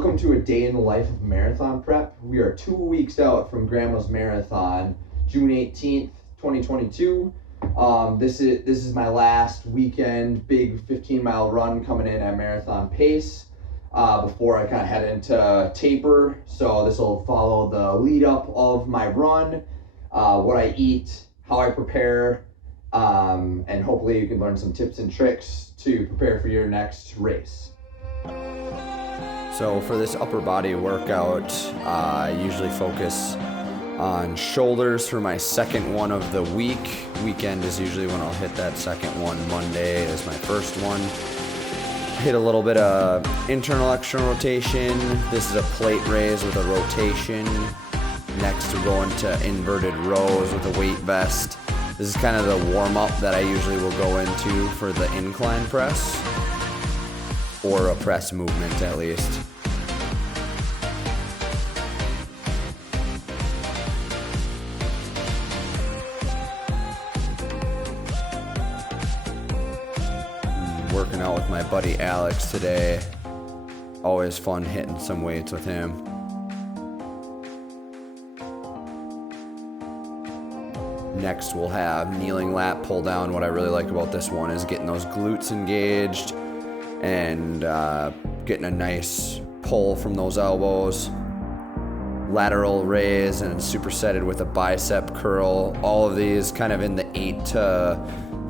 Welcome to a day in the life of marathon prep. We are 2 weeks out from Grandma's Marathon, June 18th, 2022. This is my last weekend big 15-mile run coming in at marathon pace before I kind of head into taper. So this will follow the lead up of my run, what I eat, how I prepare, and hopefully you can learn some tips and tricks to prepare for your next race. So for this upper body workout, I usually focus on shoulders for my second one of the week. Weekend is usually when I'll hit that second one. Monday is my first one. Hit a little bit of internal external rotation. This is a plate raise with a rotation. Next we're going to inverted rows with a weight vest. This is kind of the warm up that I usually will go into for the incline press, or a press movement at least. Working out with my buddy Alex today. Always fun hitting some weights with him. Next we'll have kneeling lat pull down. What I really like about this one is getting those glutes engaged and getting a nice pull from those elbows. Lateral raise and supersetted with a bicep curl. All of these kind of in the 8 to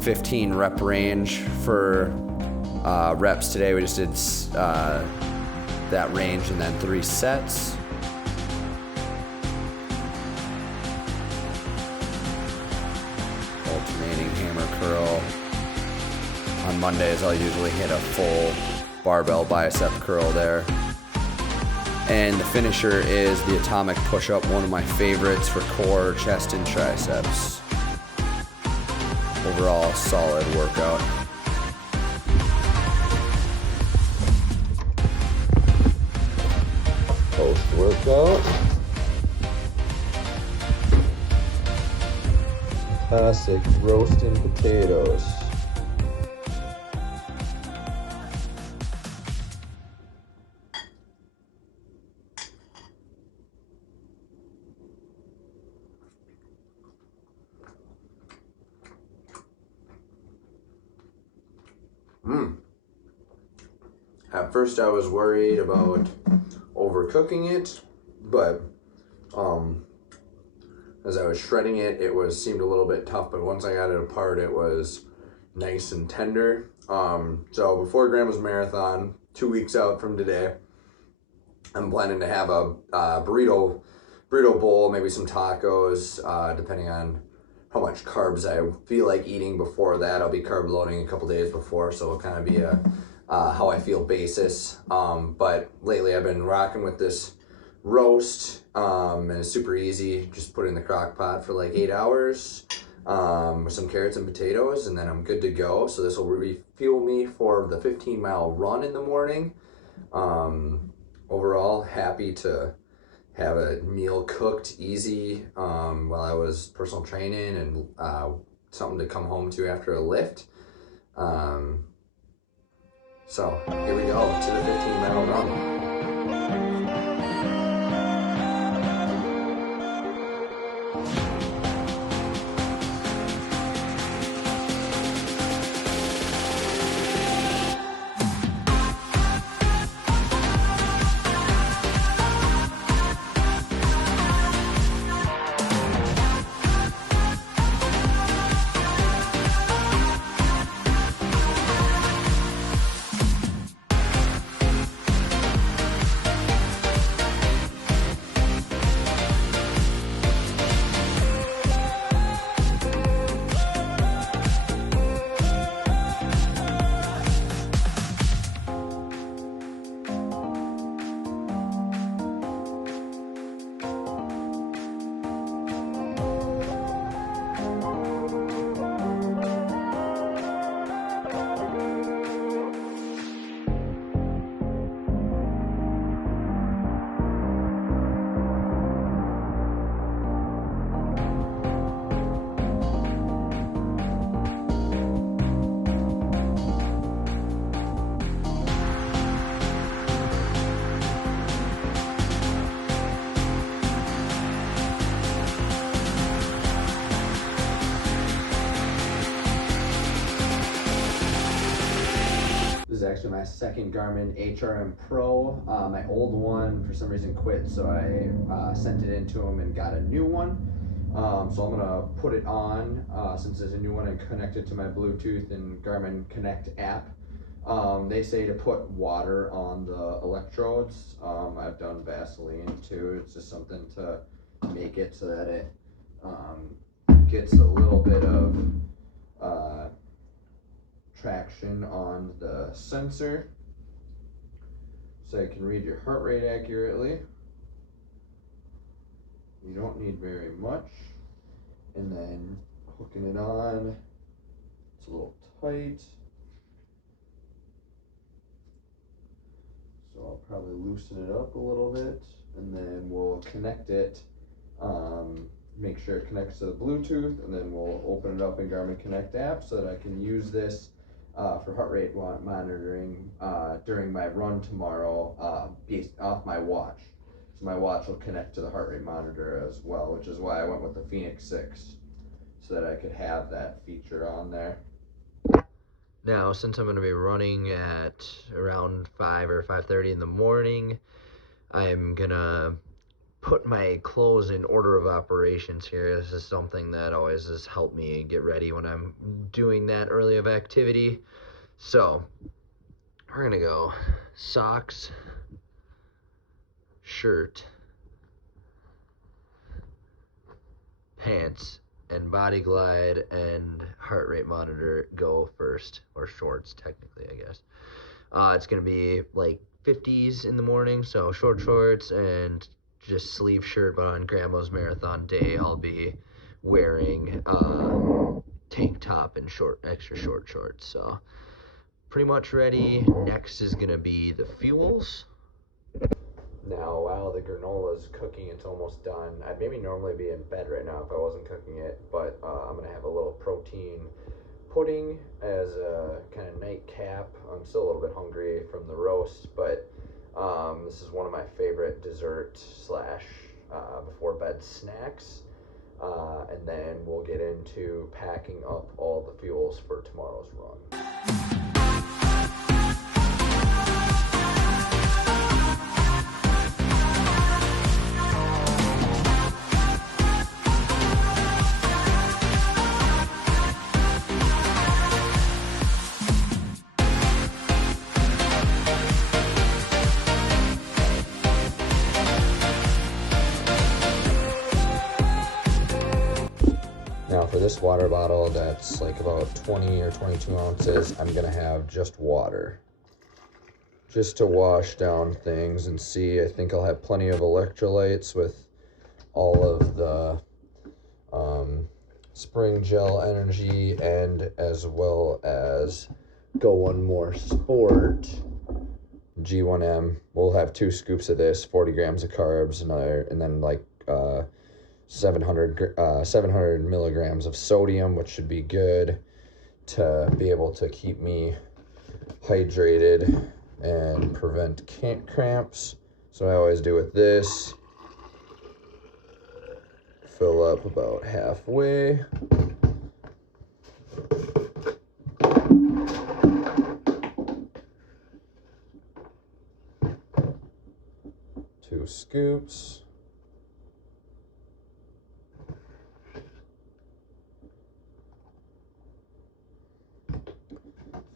15 rep range for reps today. We just did that range and then 3 sets. Alternating hammer curl. On Mondays, I'll usually hit a full barbell bicep curl there. And the finisher is the atomic push-up, one of my favorites for core, chest, and triceps. Overall, solid workout. Post-workout. Classic roasting potatoes. At first I was worried about overcooking it, but as I was shredding it, seemed a little bit tough, but once I got it apart, it was nice and tender. So before Grandma's Marathon, 2 weeks out from today, I'm planning to have a burrito bowl, maybe some tacos, depending on how much carbs I feel like eating before that. I'll be carb loading a couple days before, so it'll kind of be a how I feel basis. But lately I've been rocking with this roast, and it's super easy. Just put it in the crock pot for like 8 hours with some carrots and potatoes, and then I'm good to go. So this will refuel me for the 15-mile run in the morning. Overall, happy to have a meal cooked easy while I was personal training, and something to come home to after a lift. So here we go to the 15-mile run. actually my second Garmin HRM Pro. My old one for some reason quit, so I sent it into them and got a new one. So I'm gonna put it on since there's a new one and connect it to my Bluetooth and Garmin Connect app. They say to put water on the electrodes. I've done Vaseline too. It's just something to make it so that it gets a little bit of traction on the sensor so I can read your heart rate accurately. You don't need very much. And then hooking it on, it's a little tight. So I'll probably loosen it up a little bit, and then we'll connect it, make sure it connects to the Bluetooth, and then we'll open it up in Garmin Connect app so that I can use this for heart rate monitoring during my run tomorrow based off my watch. So my watch will connect to the heart rate monitor as well, which is why I went with the Fenix 6, so that I could have that feature on there. Now, since I'm going to be running at around 5 or 5:30 in the morning, I'm going to put my clothes in order of operations here. This is something that always has helped me get ready when I'm doing that early of activity. So, we're going to go socks, shirt, pants, and Body Glide and heart rate monitor go first, or shorts technically, I guess. It's gonna be like 50s in the morning, so short shorts and just sleeve shirt. But on Grandma's Marathon day, I'll be wearing tank top and extra short shorts. So pretty much ready. Next is gonna be the fuels. Now, while the granola is cooking, it's almost done. I'd maybe normally be in bed right now if I wasn't cooking it, but I'm going to have a little protein pudding as a kind of nightcap. I'm still a little bit hungry from the roast, but this is one of my favorite dessert slash before bed snacks. And then we'll get into packing up all the fuels for tomorrow's run. Now for this water bottle that's like about 20 or 22 ounces, I'm gonna have just water. Just to wash down things and see. I think I'll have plenty of electrolytes with all of the spring gel energy, and as well as Go One More Sport G1M. We'll have 2 scoops of this, 40 grams of carbs, and then like 700 milligrams of sodium, which should be good to be able to keep me hydrated and prevent cramps. So I always do with this, fill up about halfway. Two scoops.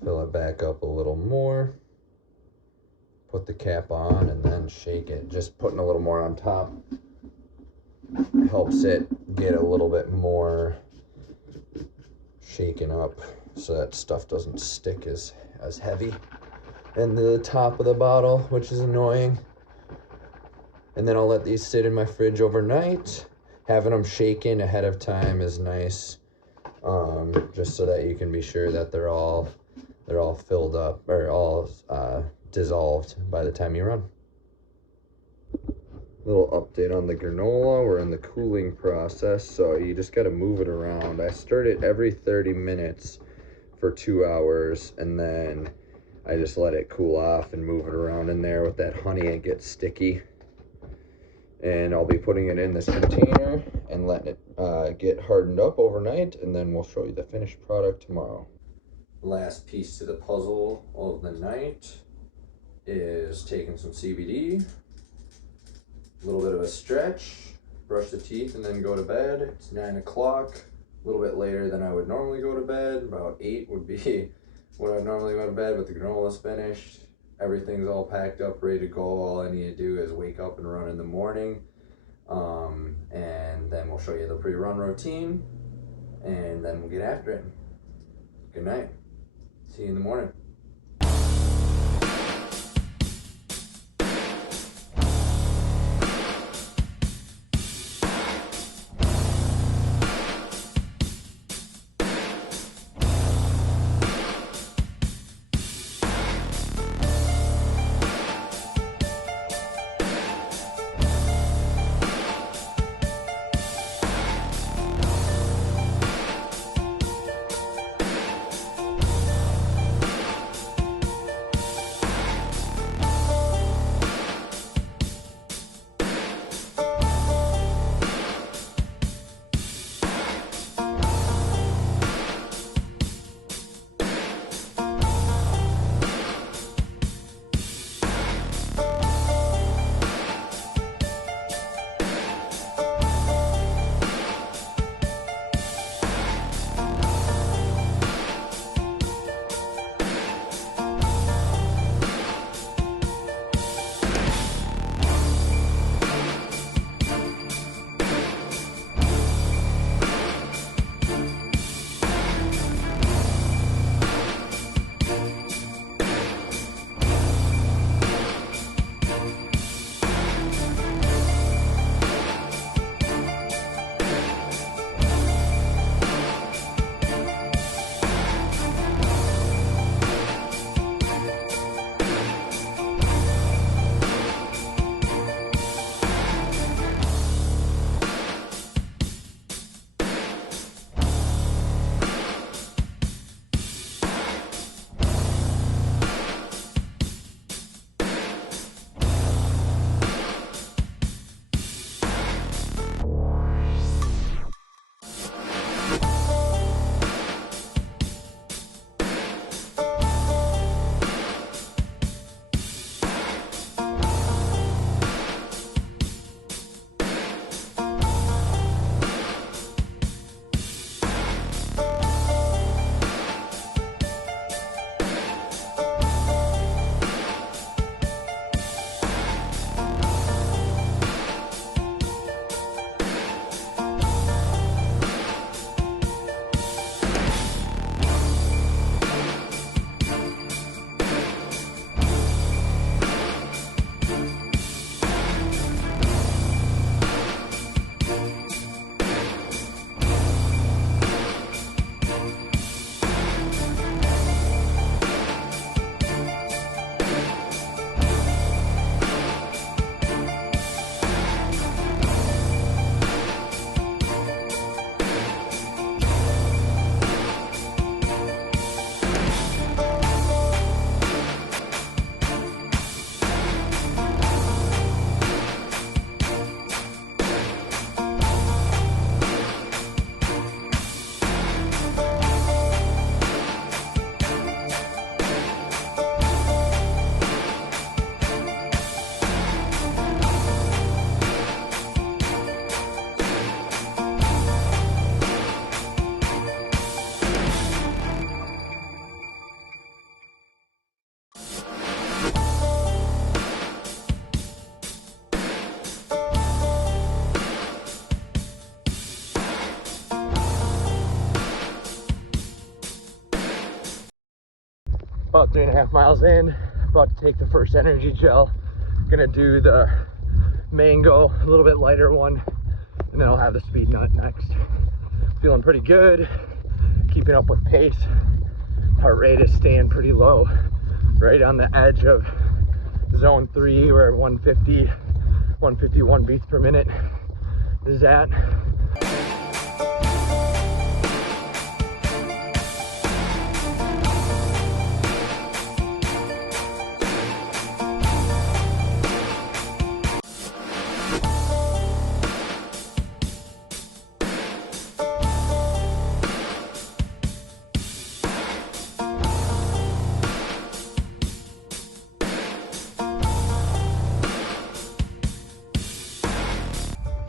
Fill it back up a little more. Put the cap on and then shake it. Just putting a little more on top helps it get a little bit more shaken up so that stuff doesn't stick as heavy in the top of the bottle, which is annoying. And then I'll let these sit in my fridge overnight. Having them shaken ahead of time is nice, just so that you can be sure that they're all filled up, or all dissolved by the time you run. Little update on the granola. We're in the cooling process, so you just got to move it around. I stir it every 30 minutes for 2 hours, and then I just let it cool off and move it around in there. With that honey, it gets sticky. And I'll be putting it in this container and letting it get hardened up overnight, and then we'll show you the finished product tomorrow. last piece to the puzzle of the night is taking some CBD, a little bit of a stretch, brush the teeth, and then go to bed. It's 9 o'clock, a little bit later than I would normally go to bed. About 8 would be when I would normally go to bed, but the granola's finished. Everything's all packed up, ready to go. All I need to do is wake up and run in the morning. And then we'll show you the pre-run routine, and then we'll get after it. Good night. See you in the morning. About 3.5 miles in, about to take the first energy gel. Gonna do the mango, a little bit lighter one, and then I'll have the speed nut next. Feeling pretty good, keeping up with pace. Heart rate is staying pretty low, right on the edge of zone 3 where 150, 151 beats per minute is at.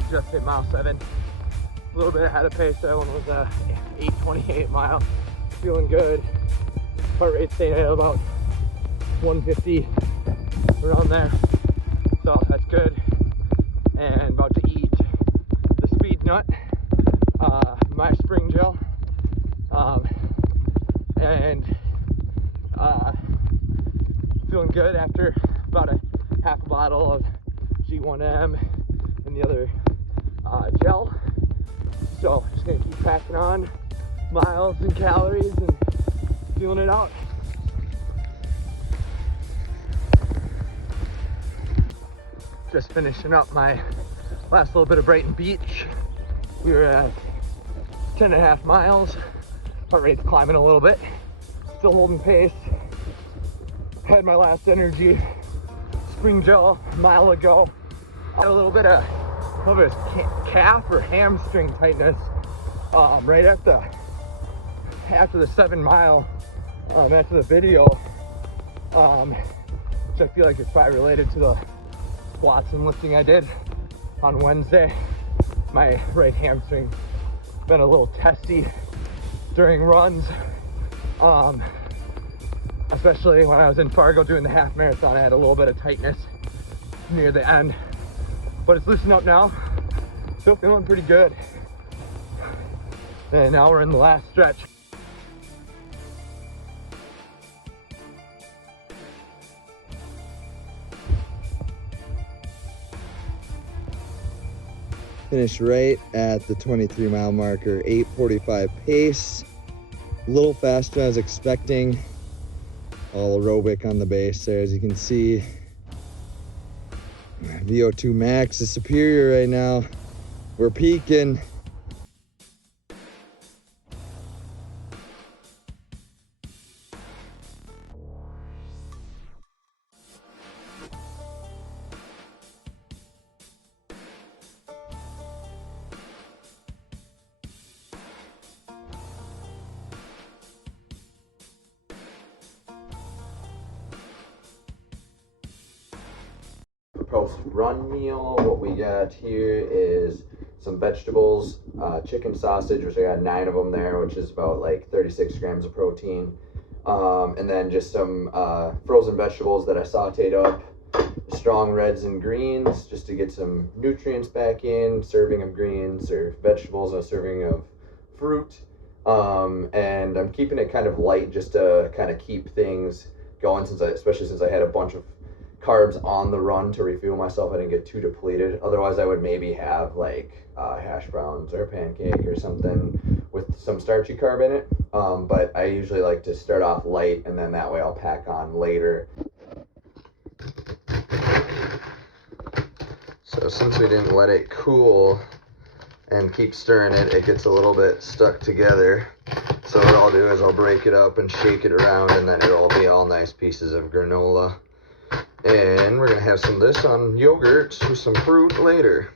just hit mile 7. A little bit ahead of pace. That one was 8:28 mile. Feeling good. Heart rate stayed at about 150, around there. So that's good. And about to eat the Speed Nut, my spring gel, and feeling good after about a half a bottle of G1M and the other gel. So just gonna keep packing on miles and calories and feeling it out. Just finishing up my last little bit of Brighton Beach. We were at 10.5 miles. Heart rate's climbing a little bit. Still holding pace. Had my last energy spring gel a mile ago. Had a little bit of a calf or hamstring tightness right after the 7 mile, after the video, which I feel like it's probably related to the squats and lifting I did on Wednesday. My right hamstring's been a little testy during runs, especially when I was in Fargo doing the half marathon. I had a little bit of tightness near the end, but it's loosened up now. Still feeling pretty good. And now we're in the last stretch. Finished right at the 23 mile marker, 8:45 pace. A little faster than I was expecting. All aerobic on the base there, as you can see. VO2 max is superior right now. We're peaking. Post-run meal, what we got here is some vegetables, chicken sausage, which I got 9 of them there, which is about like 36 grams of protein, and then just some frozen vegetables that I sauteed up, strong reds and greens, just to get some nutrients back in, serving of greens or vegetables, a serving of fruit, and I'm keeping it kind of light just to kind of keep things going, especially since I had a bunch of carbs on the run to refuel myself. I didn't get too depleted. Otherwise, I would maybe have like hash browns or a pancake or something with some starchy carb in it. But I usually like to start off light, and then that way I'll pack on later. So since we didn't let it cool and keep stirring it, it gets a little bit stuck together. So what I'll do is I'll break it up and shake it around, and then it'll be all nice pieces of granola. And we're gonna have some of this on yogurt with some fruit later.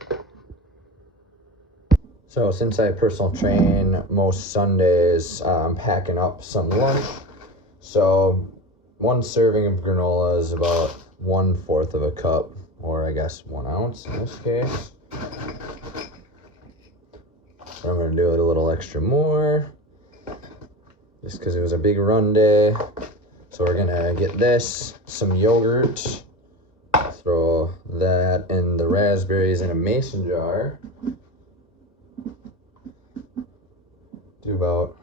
So since I personal train most Sundays, I'm packing up some lunch. So 1 serving of granola is about 1/4 of a cup, or I guess 1 ounce in this case. So I'm gonna do it a little extra more, just because it was a big run day. So we're gonna get this, some yogurt, throw that and the raspberries in a mason jar. Do about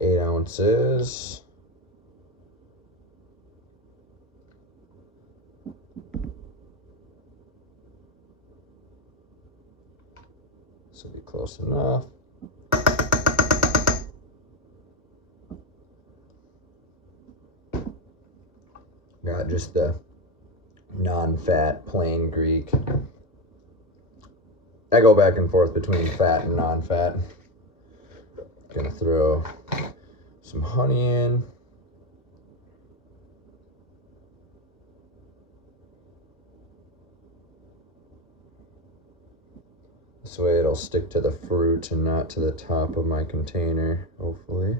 8 ounces. This will be close enough. Got just the non-fat plain Greek. I go back and forth between fat and non-fat. Gonna throw some honey in. This way it'll stick to the fruit and not to the top of my container, hopefully.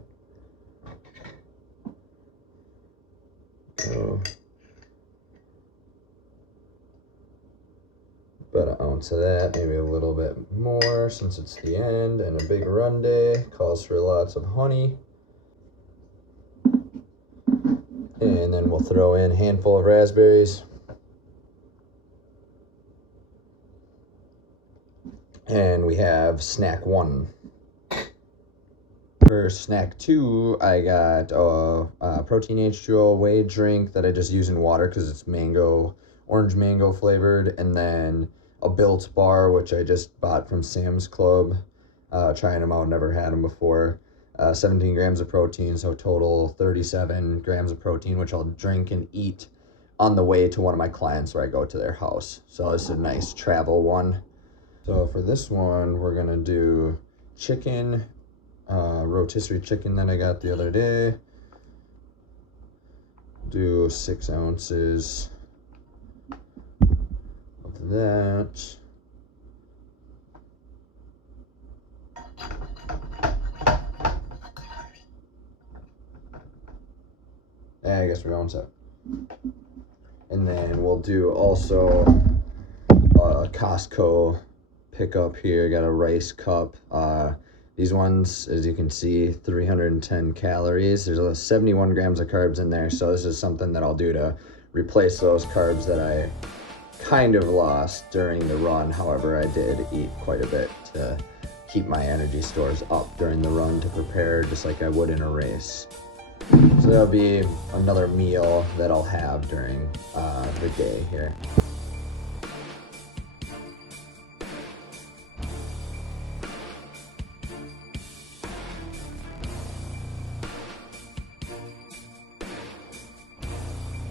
So, about 1 ounce of that, maybe a little bit more since it's the end and a big run day. Calls for lots of honey. And then we'll throw in a handful of raspberries. And we have snack 1. For snack 2, I got a protein H2O whey drink that I just use in water because it's orange mango flavored, and then a Built bar, which I just bought from Sam's Club. Trying them out, never had them before. 17 grams of protein, so total 37 grams of protein, which I'll drink and eat on the way to one of my clients where I go to their house. So this is a nice travel one. So for this one, we're gonna do chicken, rotisserie chicken that I got the other day. Do 6 ounces of that. I guess we're going to. And then we'll do also a Costco pickup here. Got a rice cup. These ones, as you can see, 310 calories. There's 71 grams of carbs in there. So this is something that I'll do to replace those carbs that I kind of lost during the run. However, I did eat quite a bit to keep my energy stores up during the run to prepare just like I would in a race. So that'll be another meal that I'll have during the day here.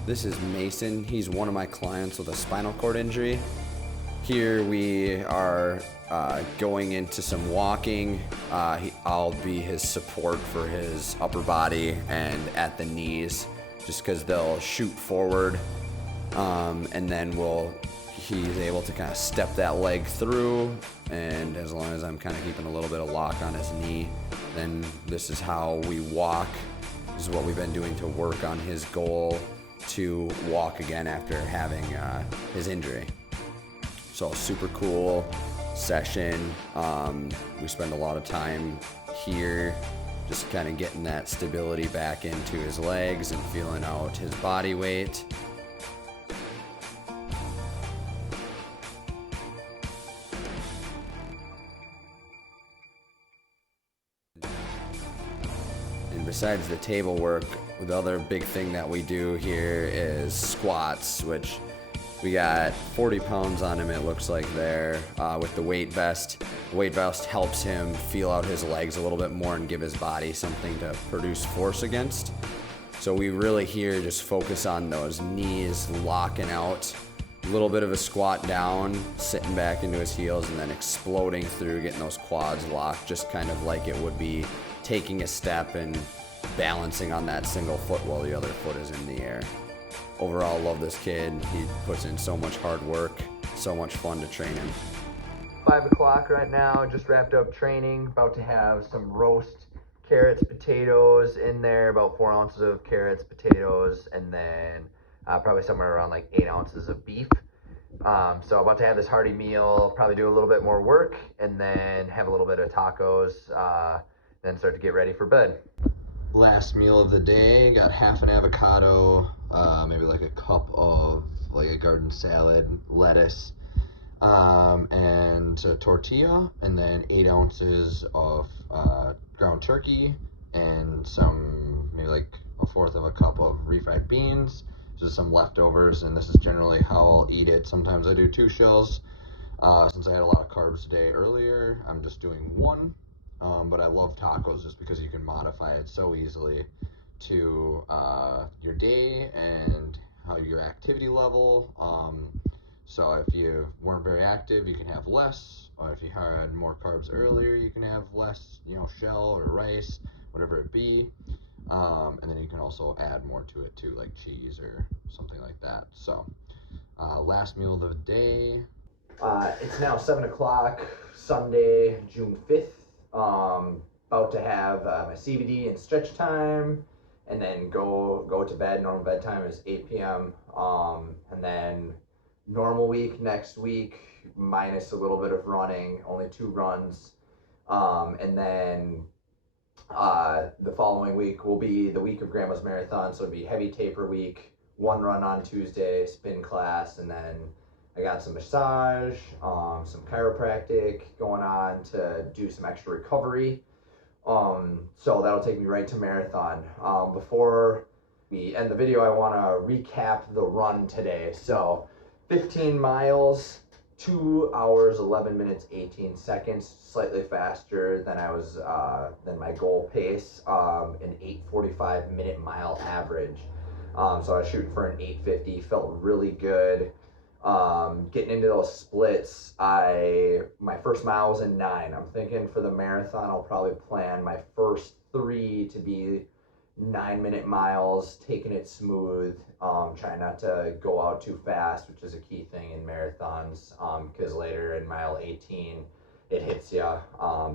This is Mason. He's one of my clients with a spinal cord injury. Here we are going into some walking. I'll be his support for his upper body and at the knees, just because they'll shoot forward, and then he's able to kind of step that leg through, and as long as I'm kind of keeping a little bit of lock on his knee, then this is how we walk. This is what we've been doing to work on his goal to walk again after having his injury. So super cool session. We spend a lot of time here just kind of getting that stability back into his legs and feeling out his body weight. And besides the table work, the other big thing that we do here is squats, which we got 40 pounds on him, it looks like there, with the weight vest. The weight vest helps him feel out his legs a little bit more and give his body something to produce force against. So we really here just focus on those knees locking out, a little bit of a squat down, sitting back into his heels, and then exploding through, getting those quads locked, just kind of like it would be taking a step and balancing on that single foot while the other foot is in the air. Overall, love this kid. He puts in so much hard work, so much fun to train him. 5 o'clock right now, just wrapped up training, about to have some roast carrots, potatoes in there, about 4 ounces of carrots, potatoes, and then probably somewhere around like 8 ounces of beef. So about to have this hearty meal, probably do a little bit more work, and then have a little bit of tacos, then start to get ready for bed. Last meal of the day, got half an avocado, maybe like a cup of like a garden salad, lettuce, and a tortilla, and then 8 ounces of ground turkey, and some, maybe like a fourth of a cup of refried beans, just some leftovers, and this is generally how I'll eat it. Sometimes I do 2 shells. Since I had a lot of carbs today earlier, I'm just doing 1. But I love tacos just because you can modify it so easily to your day and how your activity level. So if you weren't very active, you can have less, or if you had more carbs earlier, you can have less, shell or rice, whatever it be. And then you can also add more to it too, like cheese or something like that. So last meal of the day. It's now 7 o'clock, Sunday, June 5th. About to have my CBD and stretch time, and then go to bed. Normal bedtime is 8 p.m. And then normal week next week, minus a little bit of running, only 2 runs. And then the following week will be the week of Grandma's Marathon, so it'll be heavy taper week, 1 run on Tuesday, spin class, and then I got some massage, some chiropractic going on to do some extra recovery. So that'll take me right to marathon. Before we end the video, I want to recap the run today. So 15 miles, 2 hours, 11 minutes, 18 seconds, slightly faster than than my goal pace, an 8:45 minute mile average. So I was shooting for an 8:50, felt really good. Getting into those splits, my first mile was in 9. I'm thinking for the marathon, I'll probably plan my first 3 to be 9-minute miles, taking it smooth, trying not to go out too fast, which is a key thing in marathons, because later in mile 18, it hits you.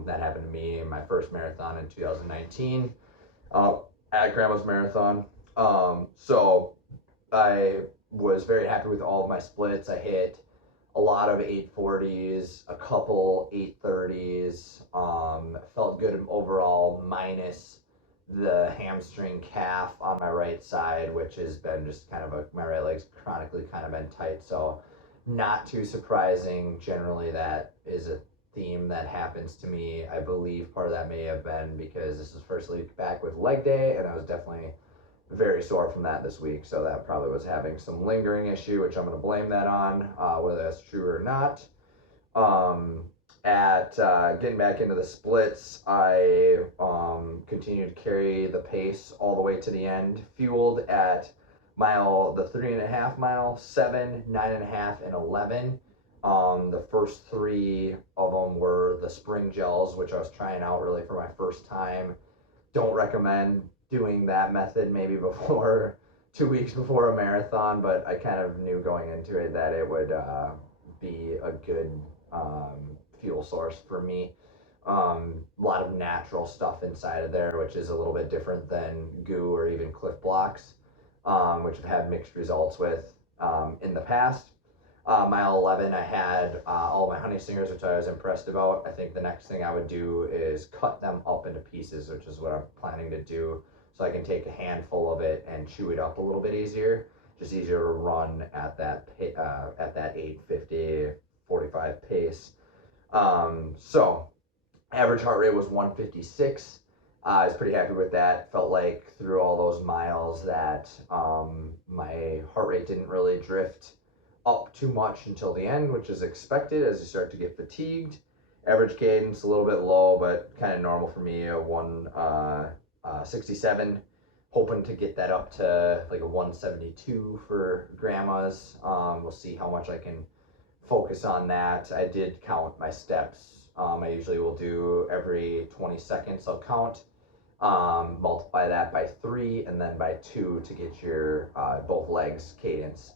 That happened to me in my first marathon in 2019 at Grandma's Marathon. So I was very happy with all of my splits. I hit a lot of 8:40s, a couple 8:30s, felt good overall, minus the hamstring calf on my right side, which has been just kind of my right leg's chronically kind of been tight, so not too surprising. Generally that is a theme that happens to me. I believe part of that may have been because this is first week back with leg day, and I was definitely very sore from that this week, so that probably was having some lingering issue, which I'm going to blame that on, whether that's true or not. Getting back into the splits, I continued to carry the pace all the way to the end, fueled at the 3.5 mile, 7, 9.5, and 11. The first 3 of them were the spring gels, which I was trying out really for my first time. Don't recommend doing that method maybe before 2 weeks before a marathon, but I kind of knew going into it that it would be a good fuel source for me. A lot of natural stuff inside of there, which is a little bit different than goo or even Cliff Blocks, which I've had mixed results with in the past. Mile 11, I had all my honey stingers, which I was impressed about. I think the next thing I would do is cut them up into pieces, which is what I'm planning to do, so I can take a handful of it and chew it up a little bit easier. Just easier to run at that 8:50, 45 pace. So average heart rate was 156. I was pretty happy with that. Felt like through all those miles that my heart rate didn't really drift up too much until the end, which is expected as you start to get fatigued. Average cadence a little bit low, but kind of normal for me, a 167. Hoping to get that up to like a 172 for Grandma's. We'll see how much I can focus on that. I did count my steps. I usually will do every 20 seconds I'll count, multiply that by 3 and then by 2 to get your both legs cadence.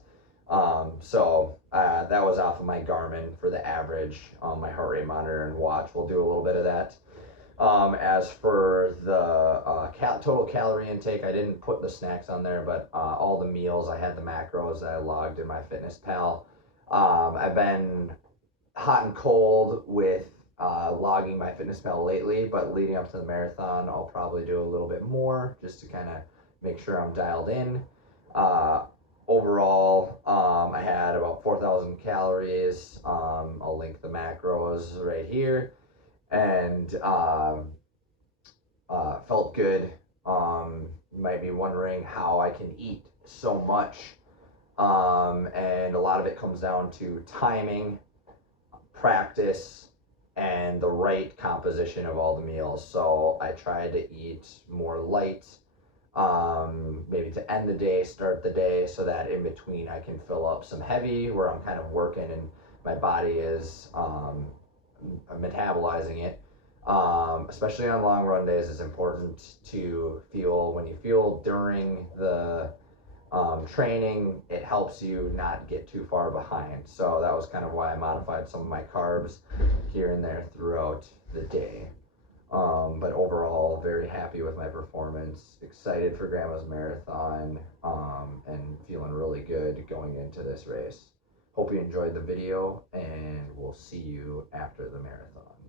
So that was off of my Garmin for the average. My heart rate monitor and watch will do a little bit of that. As for the total calorie intake, I didn't put the snacks on there, but all the meals, I had the macros that I logged in MyFitnessPal. I've been hot and cold with logging MyFitnessPal lately, but leading up to the marathon, I'll probably do a little bit more just to kind of make sure I'm dialed in. Overall, I had about 4,000 calories. I'll link the macros right here, and felt good. You might be wondering how I can eat so much, and a lot of it comes down to timing, practice, and the right composition of all the meals. So I tried to eat more light, maybe to end the day, start the day, so that in between I can fill up some heavy where I'm kind of working and my body is metabolizing it. Especially on long run days, it's important to fuel. When you fuel during the training, it helps you not get too far behind. So that was kind of why I modified some of my carbs here and there throughout the day. But overall, very happy with my performance, excited for Grandma's Marathon, and feeling really good going into this race. Hope you enjoyed the video, and we'll see you after the marathon.